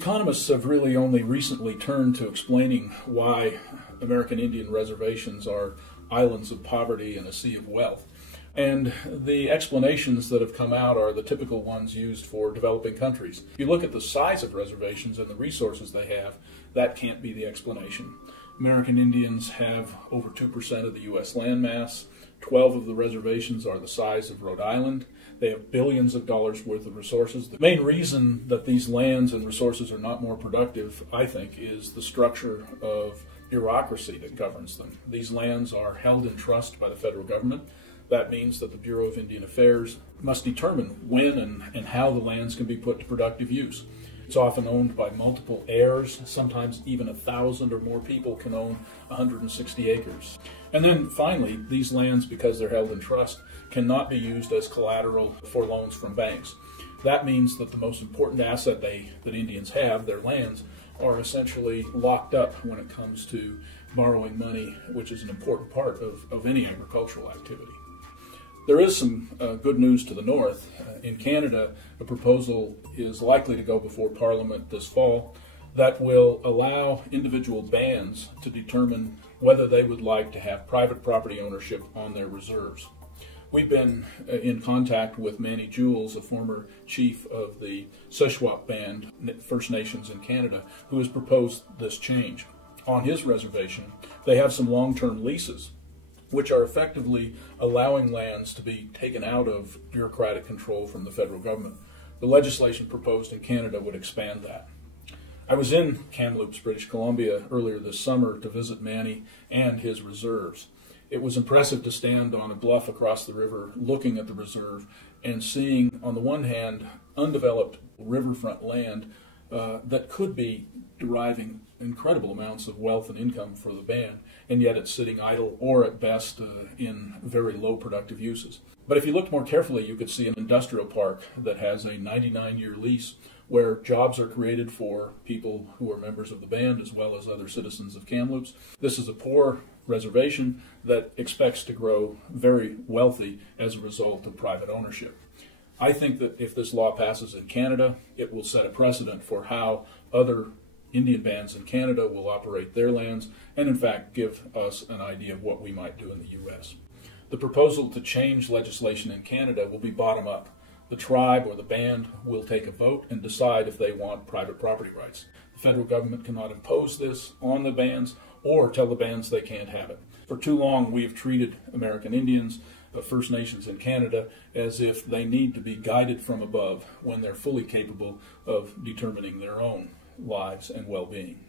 Economists have really only recently turned to explaining why American Indian reservations are islands of poverty and a sea of wealth. And the explanations that have come out are the typical ones used for developing countries. If you look at the size of reservations and the resources they have, that can't be the explanation. American Indians have over 2% of the U.S. landmass. 12 of the reservations are the size of Rhode Island. They have billions of dollars worth of resources. The main reason that these lands and resources are not more productive, I think, is the structure of bureaucracy that governs them. These lands are held in trust by the federal government. That means that the Bureau of Indian Affairs must determine when and how the lands can be put to productive use. It's often owned by multiple heirs. Sometimes even 1,000 or more people can own 160 acres. And then finally, these lands, because they're held in trust, cannot be used as collateral for loans from banks. That means that the most important asset that Indians have, their lands, are essentially locked up when it comes to borrowing money, which is an important part of any agricultural activity. There is some good news to the north. In Canada, a proposal is likely to go before Parliament this fall that will allow individual bands to determine whether they would like to have private property ownership on their reserves. We've been in contact with Manny Jules, a former chief of the Shuswap Band, First Nations in Canada, who has proposed this change. On his reservation, they have some long-term leases, which are effectively allowing lands to be taken out of bureaucratic control from the federal government. The legislation proposed in Canada would expand that. I was in Kamloops, British Columbia earlier this summer to visit Manny and his reserves. It was impressive to stand on a bluff across the river looking at the reserve and seeing, on the one hand, undeveloped riverfront land that could be deriving incredible amounts of wealth and income for the band, and yet it's sitting idle or at best in very low productive uses. But if you looked more carefully, you could see an industrial park that has a 99-year lease where jobs are created for people who are members of the band as well as other citizens of Kamloops. This is a poor reservation that expects to grow very wealthy as a result of private ownership. I think that if this law passes in Canada, it will set a precedent for how other Indian bands in Canada will operate their lands and in fact give us an idea of what we might do in the U.S. The proposal to change legislation in Canada will be bottom up. The tribe or the band will take a vote and decide if they want private property rights. The federal government cannot impose this on the bands or tell the bands they can't have it. For too long, we have treated American Indians, First Nations in Canada, as if they need to be guided from above when they're fully capable of determining their own lives and well-being.